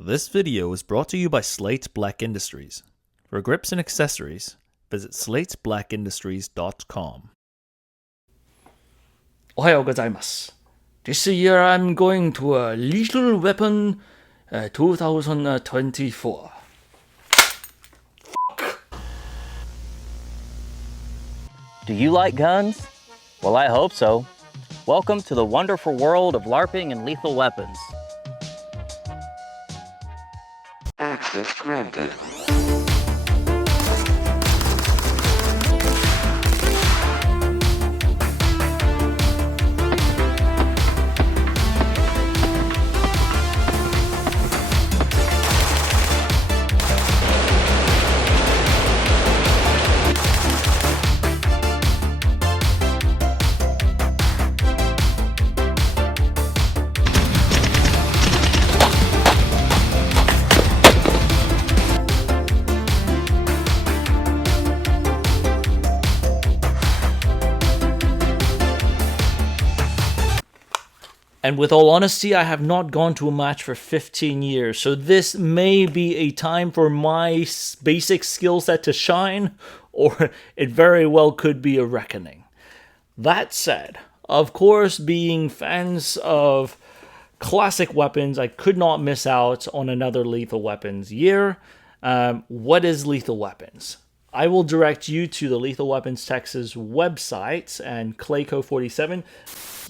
This video is brought to you by Slate Black Industries. For grips and accessories, visit slateblackindustries.com. Ohayou gozaimasu. This year I'm going to a Lethal Weapon 2024. Do you like guns? Well, I hope so. Welcome to the wonderful world of LARPing and lethal weapons. Access granted. And with all honesty, I have not gone to a match for 15 years, so this may be a time for my basic skill set to shine, or it very well could be a reckoning. That said, of course, being fans of classic weapons, I could not miss out on another Lethal Weapons year. What is Lethal Weapons? I will direct you to the Lethal Weapons Texas website and Clayco47.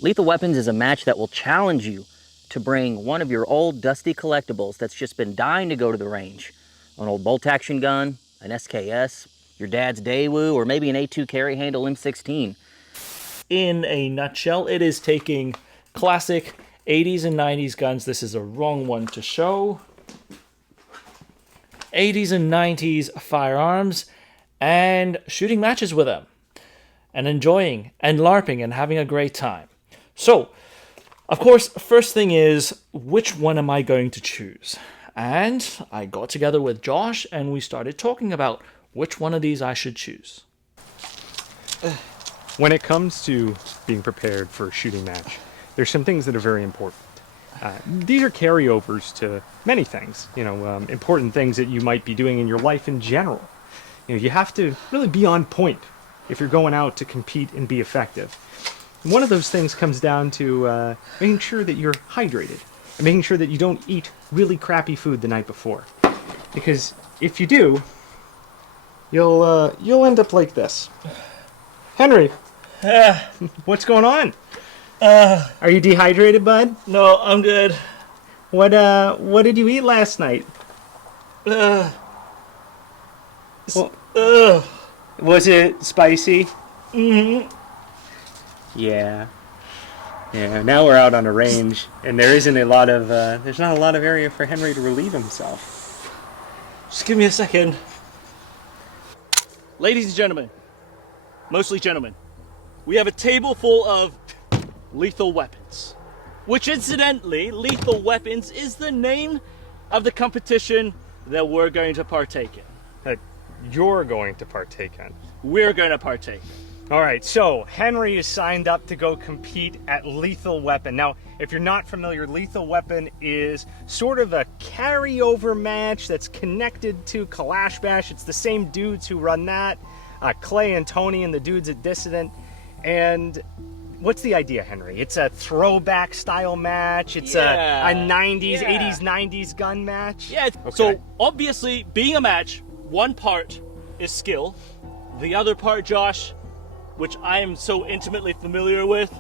Lethal Weapons is a match that will challenge you to bring one of your old dusty collectibles that's just been dying to go to the range. An old bolt-action gun, an SKS, your dad's Daewoo, or maybe an A2 carry handle M16. In a nutshell, it is taking classic 80s and 90s guns. This is a wrong one to show. 80s and 90s firearms and shooting matches with them and enjoying and LARPing and having a great time. So, of course, first thing is, which one am I going to choose? And I got together with Josh and we started talking about which one of these I should choose. When it comes to being prepared for a shooting match, there's some things that are very important. These are carryovers to many things, important things that you might be doing in your life in general. You have to really be on point if you're going out to compete and be effective. One of those things comes down to making sure that you're hydrated and making sure that you don't eat really crappy food the night before. Because if you do, you'll end up like this. Henry, what's going on? Are you dehydrated, bud? No, I'm good. What did you eat last night? Was it spicy? Mm-hmm. Yeah. Now we're out on a range, and there's not a lot of area for Henry to relieve himself. Just give me a second. Ladies and gentlemen, mostly gentlemen, we have a table full of lethal weapons. Which, incidentally, Lethal Weapons is the name of the competition that we're going to partake in. That you're going to partake in. We're going to partake in. All right, so Henry is signed up to go compete at Lethal Weapon. Now, if you're not familiar, Lethal Weapon is sort of a carryover match that's connected to Kalash Bash. It's the same dudes who run that, Clay and Tony and the dudes at Dissident. And what's the idea, Henry? It's a throwback style match. It's a 90s, 80s, 90s gun match. Yeah, okay. So obviously, being a match, one part is skill. The other part, Josh, which I am so intimately familiar with,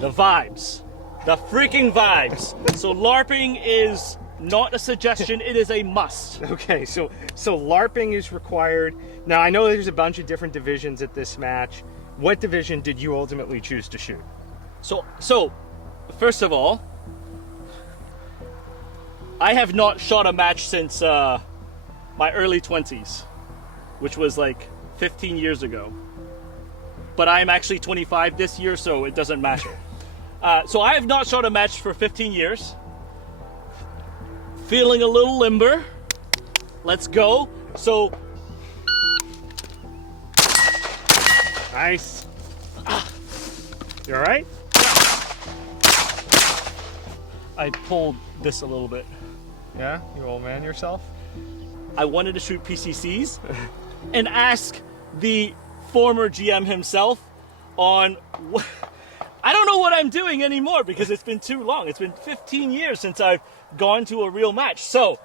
the vibes. The freaking vibes. So LARPing is not a suggestion, it is a must. Okay, so LARPing is required. Now, I know there's a bunch of different divisions at this match. What division did you ultimately choose to shoot? So first of all, I have not shot a match since my early 20s, which was like 15 years ago. But I'm actually 25 this year, so it doesn't matter. So I have not shot a match for 15 years. Feeling a little limber. Let's go. So, nice. You all right? I pulled this a little bit. Yeah, you old man yourself. I wanted to shoot PCCs and ask the former GM himself on what, I don't know what I'm doing anymore because it's been too long. It's been 15 years since I've gone to a real match. So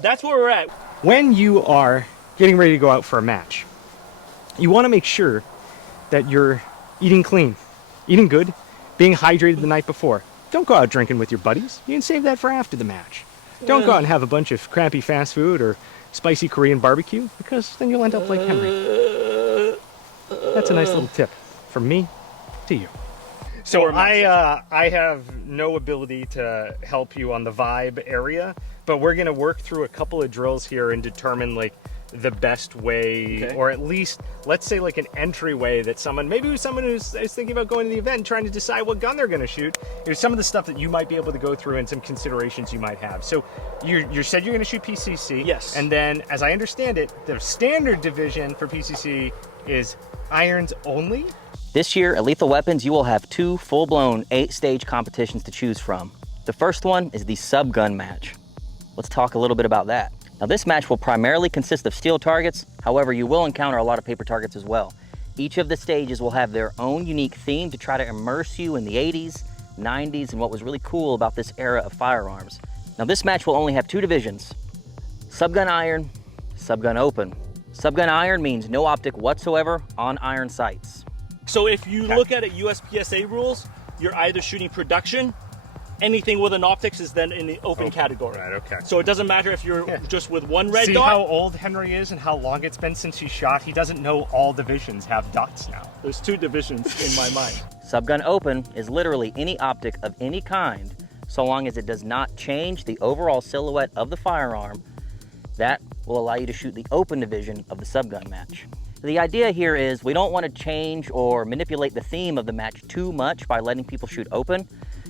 that's where we're at. When you are getting ready to go out for a match, you want to make sure that you're eating clean, eating good, being hydrated the night before. Don't go out drinking with your buddies. You can save that for after the match. Don't go out and have a bunch of crappy fast food or spicy Korean barbecue, because then you'll end up like Henry. That's a nice little tip from me to you. So I have no ability to help you on the vibe area, but we're gonna work through a couple of drills here and determine like the best way, or at least let's say like an entryway that maybe someone who's thinking about going to the event and trying to decide what gun they're going to shoot. Here's some of the stuff that you might be able to go through and some considerations you might have. So you said you're going to shoot PCC. Yes. And then, as I understand it, the standard division for PCC is irons only. This year at Lethal Weapons, you will have 2 full-blown 8-stage competitions to choose from. The first one is the sub-gun match. Let's talk a little bit about that. Now this match will primarily consist of steel targets, however you will encounter a lot of paper targets as well. Each of the stages will have their own unique theme to try to immerse you in the 80s, 90s, and what was really cool about this era of firearms. Now this match will only have 2 divisions, subgun iron, subgun open. Subgun iron means no optic whatsoever on iron sights. So if you look at it, USPSA rules, you're either shooting production, anything with an optics is then in the open category. Right, okay. So it doesn't matter if you're just with one red See dot. how old Henry is and how long it's been since he shot? He doesn't know all divisions have dots now. There's 2 divisions in my mind. Subgun open is literally any optic of any kind, so long as it does not change the overall silhouette of the firearm. That will allow you to shoot the open division of the subgun match. The idea here is we don't want to change or manipulate the theme of the match too much by letting people shoot open.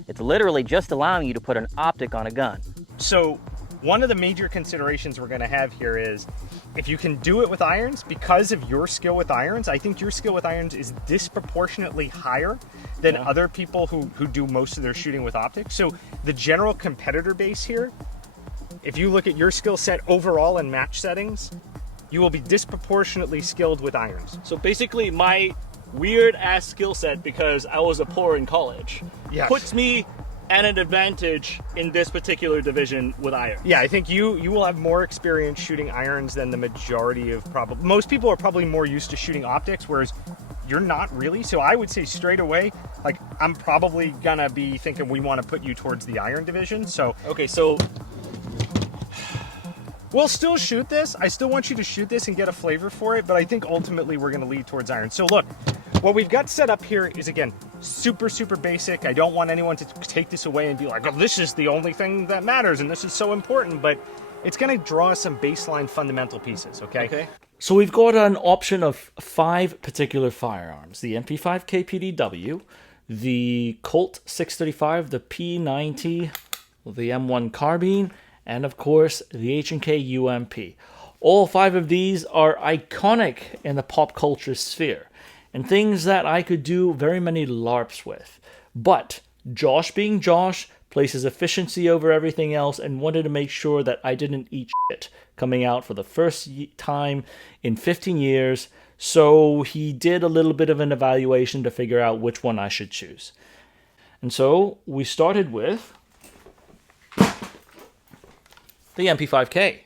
It's literally just allowing you to put an optic on a gun. So one of the major considerations we're going to have here is if you can do it with irons, because of your skill with irons, I think your skill with irons is disproportionately higher than other people who do most of their shooting with optics. So the general competitor base here, if you look at your skill set overall in match settings, you will be disproportionately skilled with irons. So basically my weird ass skill set, because I was a poor in college, puts me at an advantage in this particular division with irons. Yeah, I think you will have more experience shooting irons than the majority of most people are probably more used to shooting optics, whereas you're not really. So I would say straight away, like I'm probably gonna be thinking we want to put you towards the iron division. So okay, so we'll still shoot this. I still want you to shoot this and get a flavor for it, but I think ultimately we're going to lead towards iron. So look, what we've got set up here is, again, super, super basic. I don't want anyone to take this away and be like, oh, this is the only thing that matters and this is so important, but it's going to draw some baseline fundamental pieces, okay? So we've got an option of 5 particular firearms. The MP5k PDW, the Colt 635, the P90, the M1 Carbine, and of course, the H&K UMP. All 5 of these are iconic in the pop culture sphere, and things that I could do very many LARPs with. But Josh being Josh, places efficiency over everything else and wanted to make sure that I didn't eat shit coming out for the first time in 15 years, so he did a little bit of an evaluation to figure out which one I should choose. And so we started with the MP5k.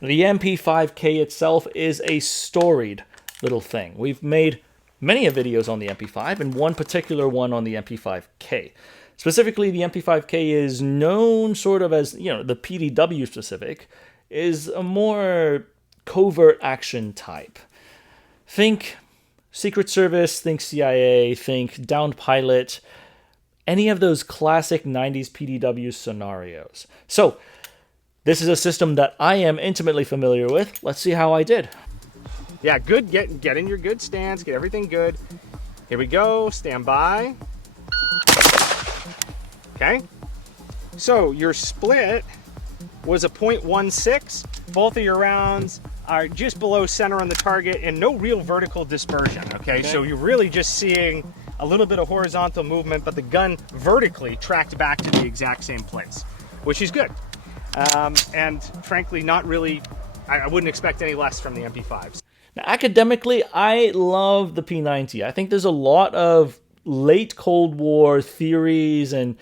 The MP5k itself is a storied little thing. We've made many videos on the MP5 and one particular one on the MP5k. Specifically, the MP5k is known sort of as, the PDW specific, is a more covert action type. Think Secret Service, think CIA, think downed pilot, any of those classic 90s PDW scenarios. So, this is a system that I am intimately familiar with. Let's see how I did. Yeah, good. Get in your good stance. Get everything good. Here we go. Stand by. Okay. So your split was a .16. Both of your rounds are just below center on the target and no real vertical dispersion. Okay. So you're really just seeing a little bit of horizontal movement, but the gun vertically tracked back to the exact same place. which is good. And frankly, not really, I wouldn't expect any less from the MP5s. Now, academically, I love the P90. I think there's a lot of late Cold War theories and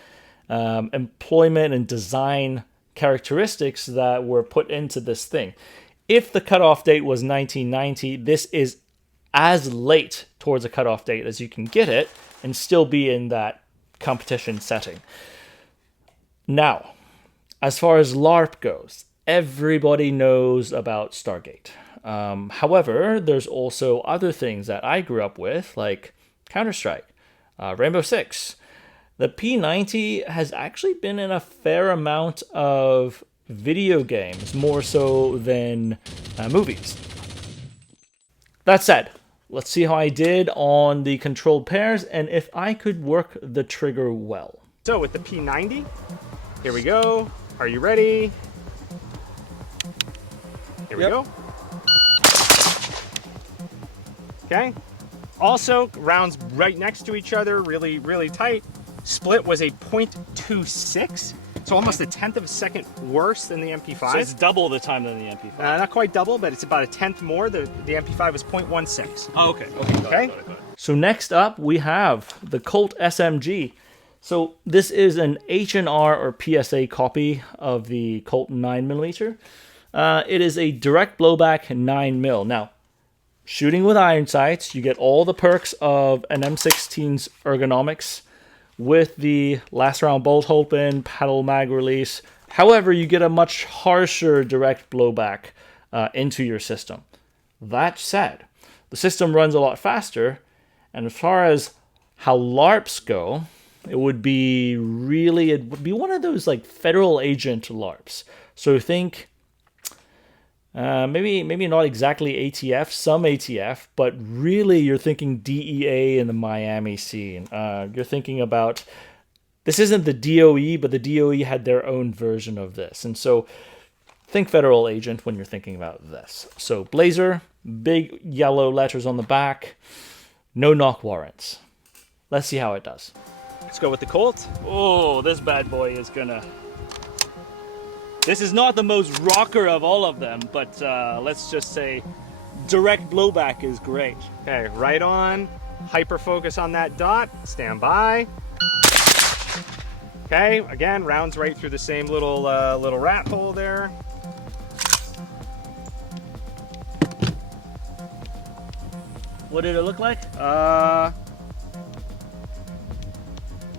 employment and design characteristics that were put into this thing. If the cutoff date was 1990, this is as late towards a cutoff date as you can get it and still be in that competition setting. Now, as far as LARP goes, everybody knows about Stargate. However, there's also other things that I grew up with, like Counter-Strike, Rainbow Six. The P90 has actually been in a fair amount of video games, more so than movies. That said, let's see how I did on the controlled pairs and if I could work the trigger well. So with the P90, here we go. Are you ready? Here we go. Okay. Also, rounds right next to each other, really, really tight. Split was a 0.26, so almost a tenth of a second worse than the MP5. So it's double the time than the MP5. Not quite double, but it's about a tenth more. The MP5 was 0.16. Oh, okay. Okay. So next up, we have the Colt SMG. So this is an H&R or PSA copy of the Colt 9mm. It is a direct blowback 9mm. Now, shooting with iron sights, you get all the perks of an M16's ergonomics with the last round bolt hole pin, paddle mag release. However, you get a much harsher direct blowback into your system. That said, the system runs a lot faster, and as far as how LARPs go, it would be one of those like federal agent LARPs. So think maybe not exactly ATF, some ATF, but really you're thinking DEA in the Miami scene. You're thinking about, this isn't the DOE, but the DOE had their own version of this. And so think federal agent when you're thinking about this. So Blazer, big yellow letters on the back, no knock warrants. Let's see how it does. Let's go with the Colt. Oh, this bad boy is gonna... This is not the most rocker of all of them, but let's just say direct blowback is great. Okay, right on. Hyper focus on that dot. Stand by. Okay, again, rounds right through the same little little rat hole there. What did it look like?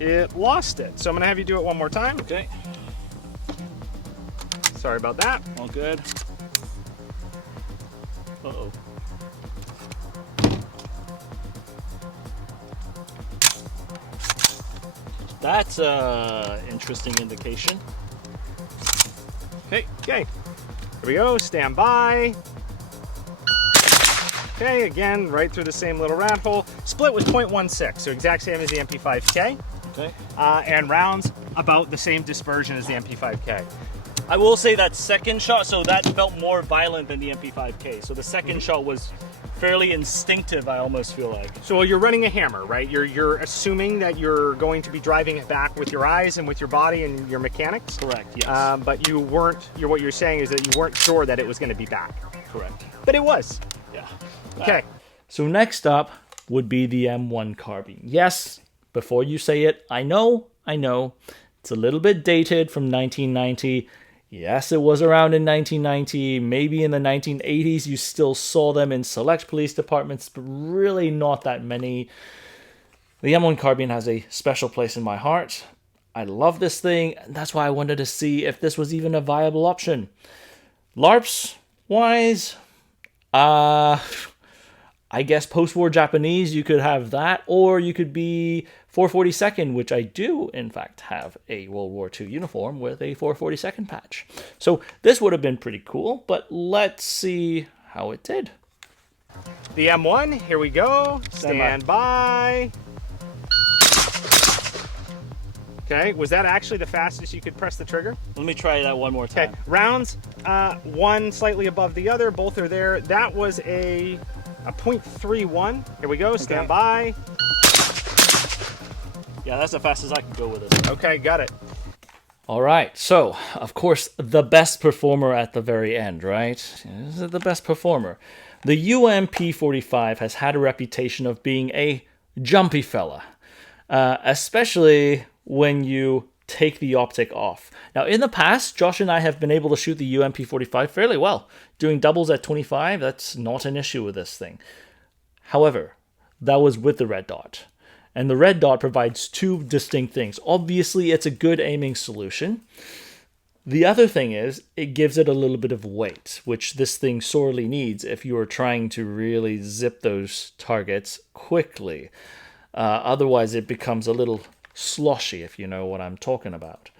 It lost it. So I'm gonna have you do it one more time. Okay. Sorry about that. All good. Uh-oh. That's an interesting indication. Okay, here we go, stand by. Okay, again, right through the same little rat hole. Split was 0.16, so exact same as the MP5k. Okay. And rounds about the same dispersion as the MP5k. I will say that second shot, so that felt more violent than the MP5k. So the second shot was fairly instinctive, I almost feel like. So you're running a hammer, right? You're assuming that you're going to be driving it back with your eyes and with your body and your mechanics. Correct, yes. But you weren't, what you're saying is that you weren't sure that it was going to be back. Correct. But it was. Yeah. Okay. So next up would be the M1 Carbine. Yes, before you say it, I know, it's a little bit dated from 1990. Yes, it was around in 1990. Maybe in the 1980s you still saw them in select police departments, but really not that many. The M1 Carbine has a special place in my heart. I love this thing, and that's why I wanted to see if this was even a viable option. LARPs-wise, I guess post-war Japanese, you could have that, or you could be 442nd, which I do, in fact, have a World War II uniform with a 442nd patch. So this would have been pretty cool, but let's see how it did. The M1, here we go. Stand by. Okay, was that actually the fastest you could press the trigger? Let me try that one more time. Okay, rounds, one slightly above the other, both are there. That was a 0.31. Here we go, stand by. Yeah, that's the fastest I can go with it. Okay, got it. All right, so, of course, the best performer at the very end, right? This is the best performer. The UMP45 has had a reputation of being a jumpy fella, especially when you take the optic off. Now, in the past, Josh and I have been able to shoot the UMP45 fairly well. Doing doubles at 25, that's not an issue with this thing. However, that was with the red dot. And the red dot provides two distinct things. Obviously, it's a good aiming solution. The other thing is, it gives it a little bit of weight, which this thing sorely needs if you are trying to really zip those targets quickly. Otherwise, it becomes a little sloshy, if you know what I'm talking about.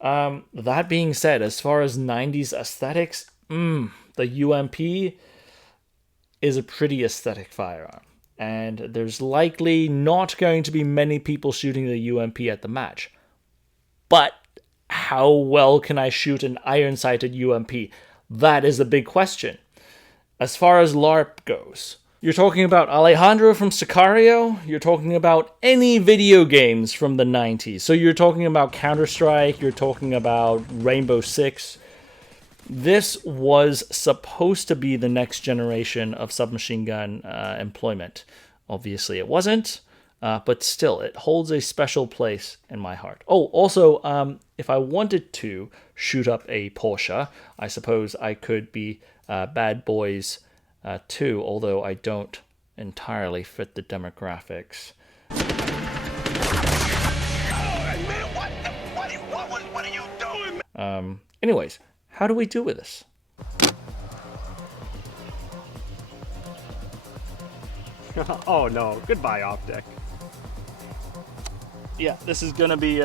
That being said, as far as 90s aesthetics, the UMP is a pretty aesthetic firearm. And there's likely not going to be many people shooting the UMP at the match. But how well can I shoot an iron-sighted UMP? That is the big question. As far as LARP goes, you're talking about Alejandro from Sicario, you're talking about any video games from the 90s. So you're talking about Counter-Strike, you're talking about Rainbow Six. This was supposed to be the next generation of submachine gun employment. Obviously it wasn't, but still, it holds a special place in my heart. Oh, also, if I wanted to shoot up a Porsche, I suppose I could be Bad Boys 2, although I don't entirely fit the demographics. What are you doing? Anyways, how do we do with this? Oh no, goodbye optic. Yeah, this is gonna be,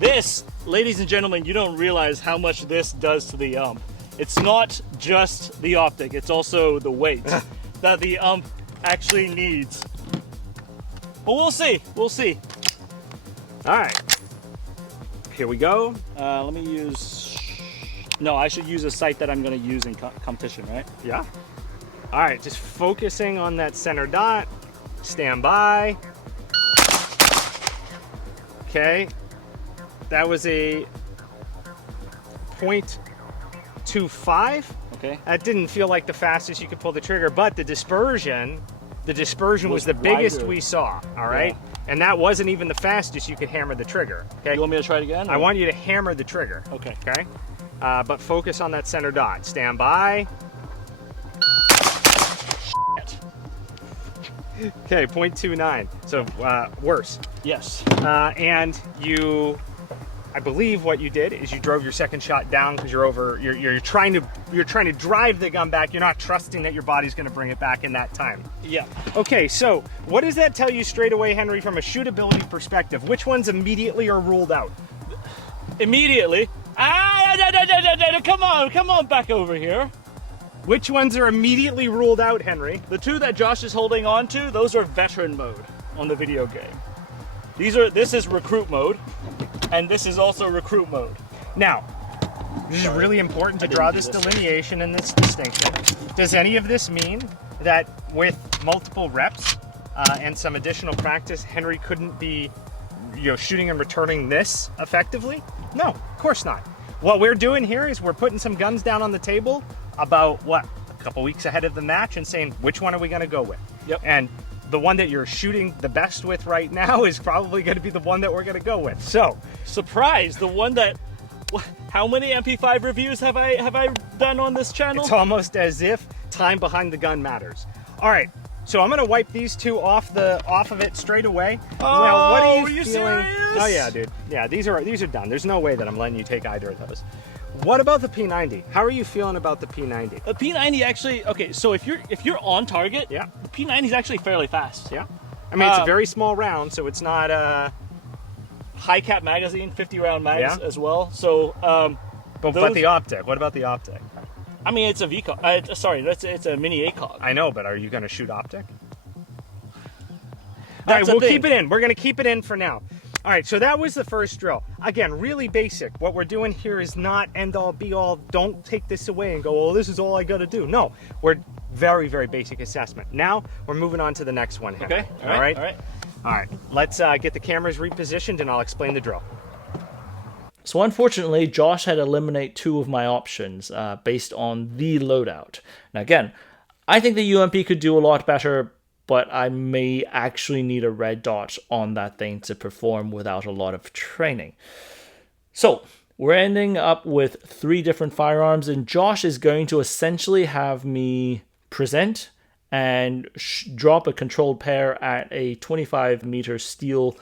this, ladies and gentlemen, you don't realize how much this does to the ump. It's not just the optic, it's also the weight that the ump actually needs. But we'll see. All right, here we go. Let me use, no, I should use a sight that I'm gonna use in competition, right? Yeah. All right, just focusing on that center dot. Stand by. Okay, that was a 0.25. Okay. That didn't feel like the fastest you could pull the trigger, but the dispersion was the biggest wider. we saw, all right? Yeah. And that wasn't even the fastest you could hammer the trigger, okay? You want me to try it again? I want you to hammer the trigger. Okay. Okay? But focus on that center dot. Stand by. Okay, 0.29. So worse. Yes. And you, I believe what you did is you drove your second shot down because you're trying to drive the gun back. You're not trusting that your body's going to bring it back in that time. Yeah. Okay, so what does that tell you straight away, Henry, from a shootability perspective? Which ones immediately are ruled out? Immediately. Come on back over here. Which ones are immediately ruled out, Henry? The two that Josh is holding on to, those are veteran mode on the video game. This is recruit mode, and this is also recruit mode. Now, this is really important to draw this delineation and this distinction. Does any of this mean that with multiple reps and some additional practice, Henry couldn't be, shooting and returning this effectively? No, of course not. What we're doing here is we're putting some guns down on the table about a couple weeks ahead of the match and saying, which one are we going to go with? Yep. And the one that you're shooting the best with right now is probably going to be the one that we're going to go with. So, surprise, the one that, how many MP5 reviews have I done on this channel? it's almost as if time behind the gun matters. All right, so I'm going to wipe these two off of it straight away. Oh, now, what are you feeling? serious? Oh yeah, dude. Yeah, these are done. There's no way that I'm letting you take either of those. What about the P90? How are you feeling about the P90? The P90 actually, okay, so if you're on target, Yeah. the P90 is actually fairly fast. Yeah. I mean, it's a very small round, so it's not High cap magazine, 50 round mags Yeah. as well. So, but the optic. What about the optic? I mean, it's a VCOG. Sorry, it's a mini ACOG. I know, but are you going to shoot optic? All That's right, the we'll thing. keep it in. We're going to keep it in for now. All right, so that was the first drill. Again, really basic. What we're doing here is not end all be all. Don't take this away and go, oh, this is all I got to do. No, we're very, very basic assessment. Now we're moving on to the next one. Henry. Okay. All right. All right. All right. Let's get the cameras repositioned and I'll explain the drill. So unfortunately, Josh had to eliminate 2 of my options based on the loadout. Now again, I think the UMP could do a lot better, but I may actually need a red dot on that thing to perform without a lot of training. So we're ending up with 3 different firearms, and Josh is going to essentially have me present and drop a controlled pair at a 25-meter steel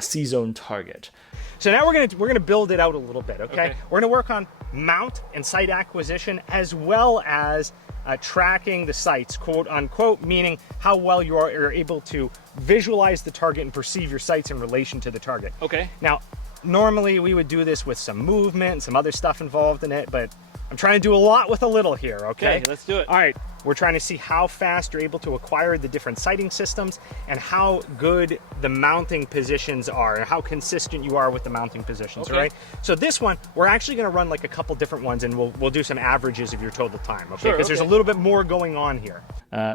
C-zone target. So now we're gonna build it out a little bit, okay? We're gonna work on mount and sight acquisition, as well as tracking the sights, quote unquote, meaning how well you are able to visualize the target and perceive your sights in relation to the target. Okay. Now, normally we would do this with some movement and some other stuff involved in it, but I'm trying to do a lot with a little here, okay? Okay, let's do it. All right, we're trying to see how fast you're able to acquire the different sighting systems and how good the mounting positions are and how consistent you are with the mounting positions, Okay. right? So this one, we're actually gonna run like a couple different ones, and we'll do some averages of your total time, okay? Sure, Because there's a okay. little bit more going on here.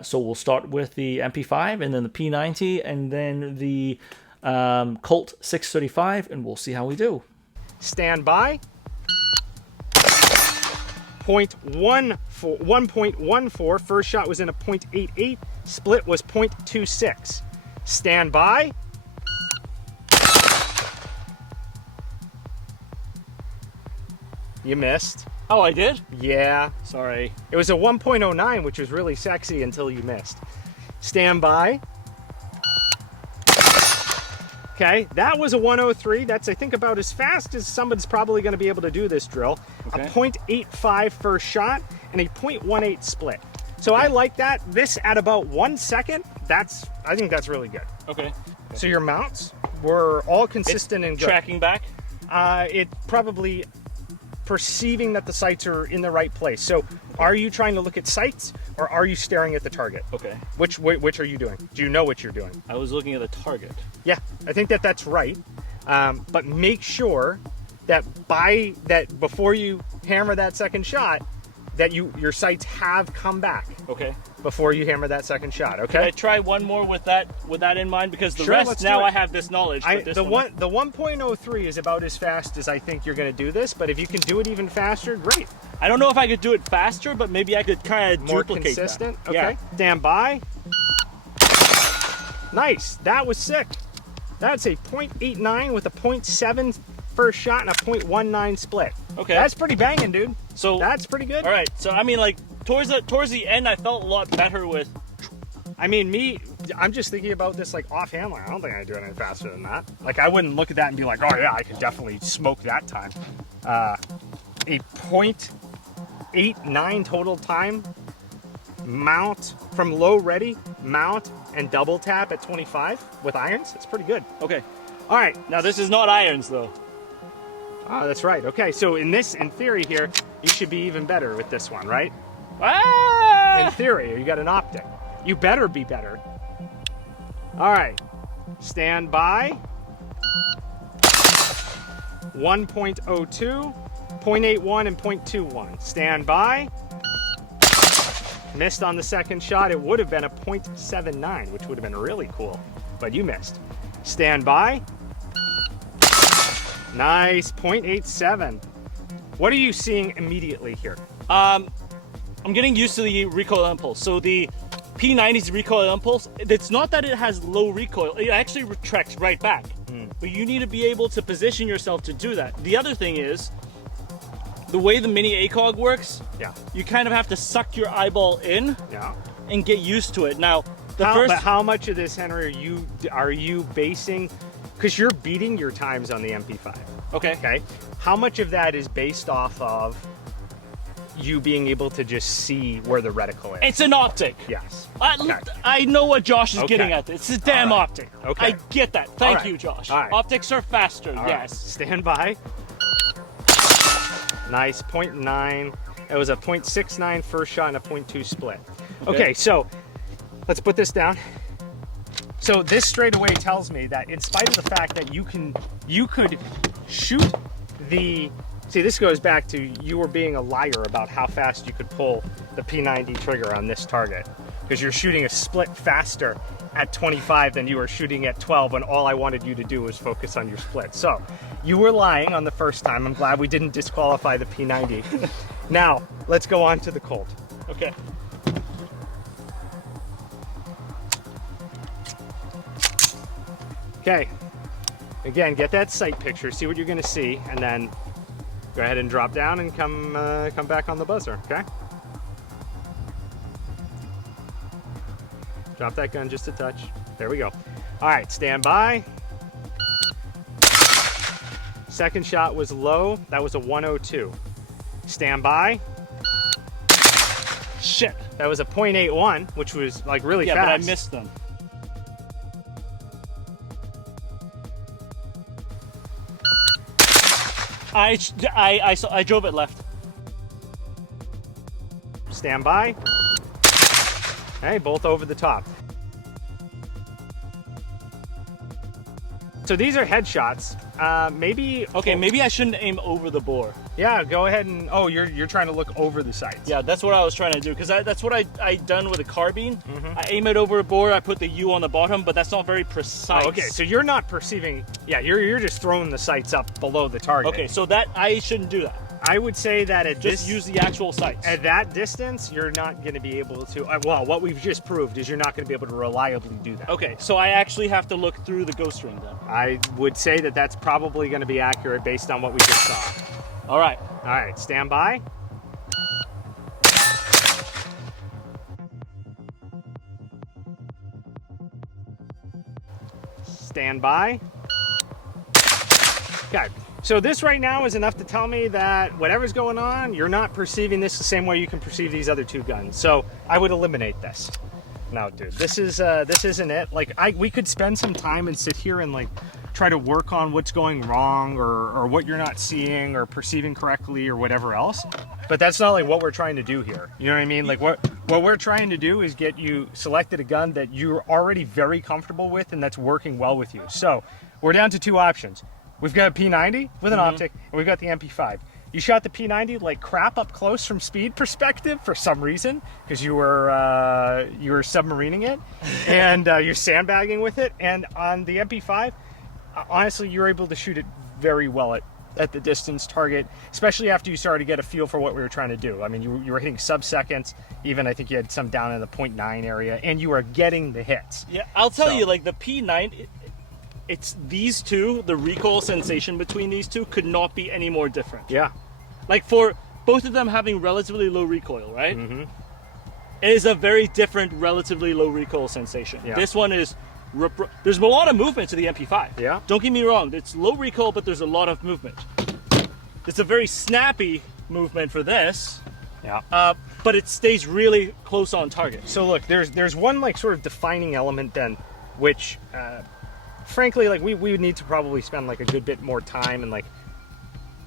So we'll start with the MP5 and then the P90 and then the Colt 635, and we'll see how we do. Stand by. 1.14. First shot was in a 0.88. Split was 0.26. Stand by. You missed. Oh, I did? Yeah. Sorry. It was a 1.09, which was really sexy until you missed. Stand by. Okay, that was a 103. That's, I think, about as fast as somebody's probably going to be able to do this drill. Okay. A 0.85 first shot and a 0.18 split. So I like that. This at about 1 second, I think that's really good. Okay. So your mounts were all consistent and good. Tracking back? It probably perceiving that the sights are in the right place. So are you trying to look at sights or are you staring at the target? Okay. Which are you doing? Do you know what you're doing? I was looking at the target. Yeah, I think that's right. But make sure that before you hammer that second shot, that your sights have come back Okay. before you hammer that second shot. Can I Okay. try one more with that in mind? Because the Sure, let's rest do now it. I have this knowledge. But this The one, 1.03 is about as fast as I think you're going to do this. But if you can do it even faster, great. I don't know if I could do it faster, but maybe I could kind of More duplicate consistent. that. Okay. Yeah. Stand by. Nice. That was sick. That's a 0.89 with a 0.7 first shot and a 0.19 split. Okay. That's pretty banging, dude. So That's pretty good. all right. So I mean, like towards the end, I felt a lot better with. I mean, I'm just thinking about this like offhand. Like, I don't think I can do it any faster than that. Like, I wouldn't look at that and be like, oh yeah, I could definitely smoke that time. A 0.89 total time. Mount from low ready, mount and double tap at 25 with irons. It's pretty good. Okay. All right. Now this is not irons though. Oh, that's right. Okay, so in theory here, you should be even better with this one, right? In Ah! theory, you got an optic. You better be better. All right, stand by. 1.02, 0.81, and 0.21. Stand by. Missed on the second shot. It would have been a 0.79, which would have been really cool, but you missed. Stand by. Nice, 0.87. What are you seeing immediately here? I'm getting used to the recoil impulse. So the P90's recoil impulse, it's not that it has low recoil, it actually retracts right back. But you need to be able to position yourself to do that. The other thing is, the way the mini ACOG works, Yeah, you kind of have to suck your eyeball in yeah. and get used to it. Now, the But how much of this, Henry, are you basing? Because you're beating your times on the MP5. Okay. Okay. How much of that is based off of you being able to just see where the reticle is? It's an optic. Yes. I, I know what Josh is Okay. getting at. It's a damn All right. optic. Okay. I get that. Thank right. you, Josh. All right. Optics are faster. All right. Yes. Stand by. Nice, 0.9. It was a 0.69 first shot and a 0.2 split. Okay, so let's put this down. So this straight away tells me that in spite of the fact that you could shoot the, see, this goes back to you were being a liar about how fast you could pull the P90 trigger on this target, because you're shooting a split faster at 25 than you were shooting at 12 when all I wanted you to do was focus on your split. So You were lying on the first time. I'm glad we didn't disqualify the P90. Now, let's go on to the Colt. Okay. Okay. Again, get that sight picture, see what you're gonna see, and then go ahead and drop down and come back on the buzzer, okay? Drop that gun just a touch. There we go. All right, stand by. Second shot was low. That was a 102. Stand by. Shit. That was a .81, which was like really fast. Yeah, but I missed them. I drove it left. Stand by. Hey, both over the top. So these are headshots. Maybe. Okay, maybe I shouldn't aim over the bore. Yeah, go ahead and. Oh, you're trying to look over the sights. Yeah, that's what I was trying to do, because that's what I done with a carbine. I aim it over a bore, I put the U on the bottom, but that's not very precise. Oh, okay, so you're not perceiving. Yeah, you're just throwing the sights up below the target. Okay, so that I shouldn't do that. I would say that Just use the actual sights. At that distance, you're not going to be able to. Well, what we've just proved is you're not going to be able to reliably do that. Okay, so I actually have to look through the ghost ring then. I would say that that's probably going to be accurate based on what we just saw. All right. All right, stand by. Stand by. Okay, so this right now is enough to tell me that whatever's going on, you're not perceiving this the same way you can perceive these other two guns. So I would eliminate this. No, dude, this isn't it. Like, we could spend some time and sit here and like try to work on what's going wrong or what you're not seeing or perceiving correctly or whatever else. But that's not like what we're trying to do here. You know what I mean? Like what we're trying to do is get you selected a gun that you're already very comfortable with and that's working well with you. So we're down to two options. We've got a P90 with an optic, and we've got the MP5. You shot the P90 like crap up close from speed perspective for some reason, because you were submarining it, and you're sandbagging with it. And on the MP5, honestly, you're able to shoot it very well at the distance target, especially after you started to get a feel for what we were trying to do. I mean, you were hitting sub-seconds, even I think you had some down in the .9 area, and you were getting the hits. Yeah, I'll tell you, like the P90, it's these two, the recoil sensation between these two could not be any more different. Yeah. Like for both of them having relatively low recoil, right? Mm-hmm. It is a very different relatively low recoil sensation. Yeah. This one is, there's a lot of movement to the MP5. Yeah. Don't get me wrong, it's low recoil, but there's a lot of movement. It's a very snappy movement for this. Yeah. But it stays really close on target. So look, there's one like sort of defining element then, which frankly, like we would need to probably spend like a good bit more time and like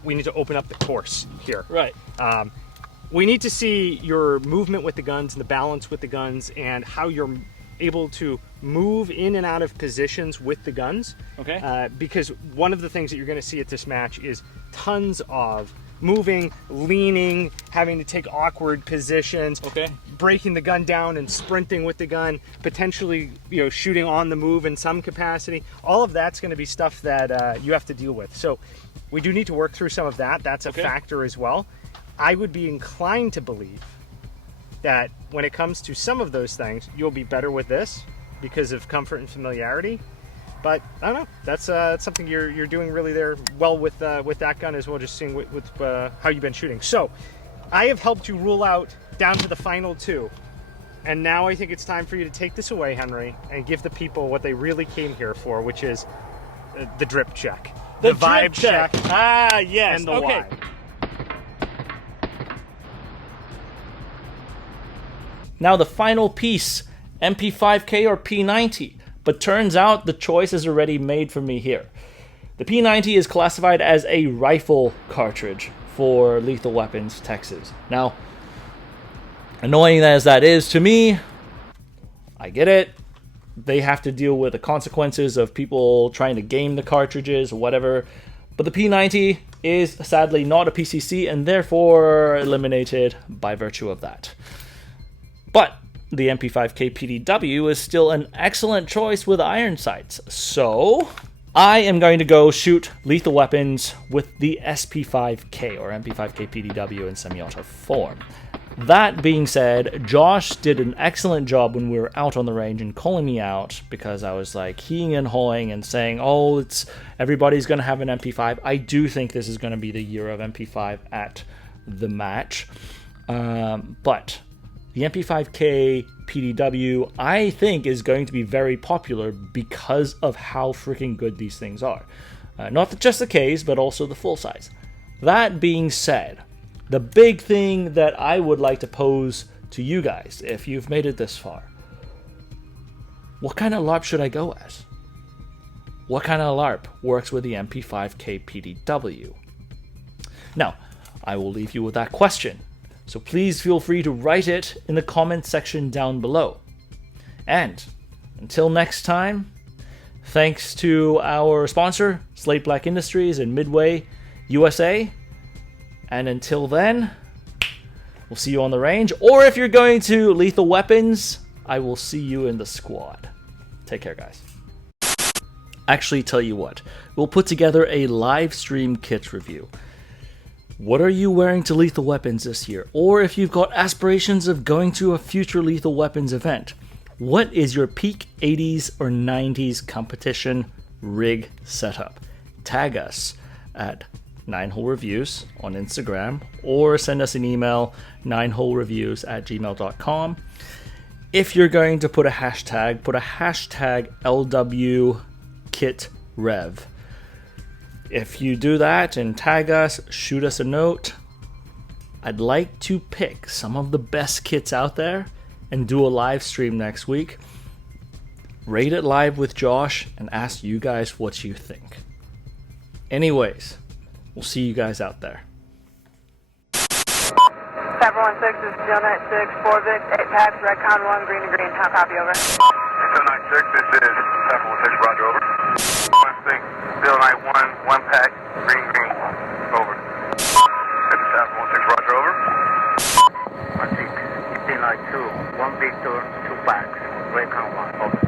we need to open up the course here. Right. We need to see your movement with the guns and the balance with the guns and how you're able to move in and out of positions with the guns. Okay. Because one of the things that you're going to see at this match is tons of moving, leaning, having to take awkward positions, okay, breaking the gun down and sprinting with the gun, potentially, you know, shooting on the move in some capacity. All of that's going to be stuff that you have to deal with. So we do need to work through some of that. That's a factor as well. I would be inclined to believe that when it comes to some of those things, you'll be better with this because of comfort and familiarity. But I don't know. That's something you're doing really there well with that gun as well. Just seeing with how you've been shooting. So I have helped you rule out down to the final two, and now I think it's time for you to take this away, Henry, and give the people what they really came here for, which is the drip check, the vibe drip check. Ah, yes. and the okay. why. Now the final piece, MP5k or P90. But turns out the choice is already made for me here. The P90 is classified as a rifle cartridge for Lethal Weapons Texas. Now, annoying as that is to me, I get it. They have to deal with the consequences of people trying to game the cartridges or whatever. But the P90 is sadly not a PCC and therefore eliminated by virtue of that. But the MP5k PDW is still an excellent choice with iron sights. So I am going to go shoot lethal weapons with the SP5k or MP5k PDW in semi-auto form. That being said, Josh did an excellent job when we were out on the range and calling me out because I was like heeing and hawing and saying, oh, everybody's going to have an MP5. I do think this is going to be the year of MP5 at the match. But the MP5k PDW, I think, is going to be very popular because of how freaking good these things are. Not just the case, but also the full size. That being said, the big thing that I would like to pose to you guys, if you've made it this far, what kind of LARP should I go as? What kind of LARP works with the MP5k PDW? Now, I will leave you with that question, so please feel free to write it in the comment section down below. And until next time, thanks to our sponsor, Slate Black Industries in Midway, USA. And until then, we'll see you on the range. Or if you're going to Lethal Weapons, I will see you in the squad. Take care, guys. Actually, tell you what, we'll put together a live stream kit review. What are you wearing to Lethal Weapons this year? Or if you've got aspirations of going to a future Lethal Weapons event, what is your peak 80s or 90s competition rig setup? Tag us at 9holereviews on Instagram or send us an email, 9holereviews@gmail.com. If you're going to put a hashtag LWKitRev. If you do that and tag us, shoot us a note, I'd like to pick some of the best kits out there and do a live stream next week. Rate it live with Josh and ask you guys what you think. Anyways, we'll see you guys out there. 716, this is Steel 96, 4 Vic, 8 packs, REDCON 1, green to green. How copy, over? Steel 96, this is 716, roger, over. 16, Steel 91, 1 pack, green, green, over. This is 716, roger, over. 16, Steel 92, 1 Victor, 2 packs, REDCON 1, over.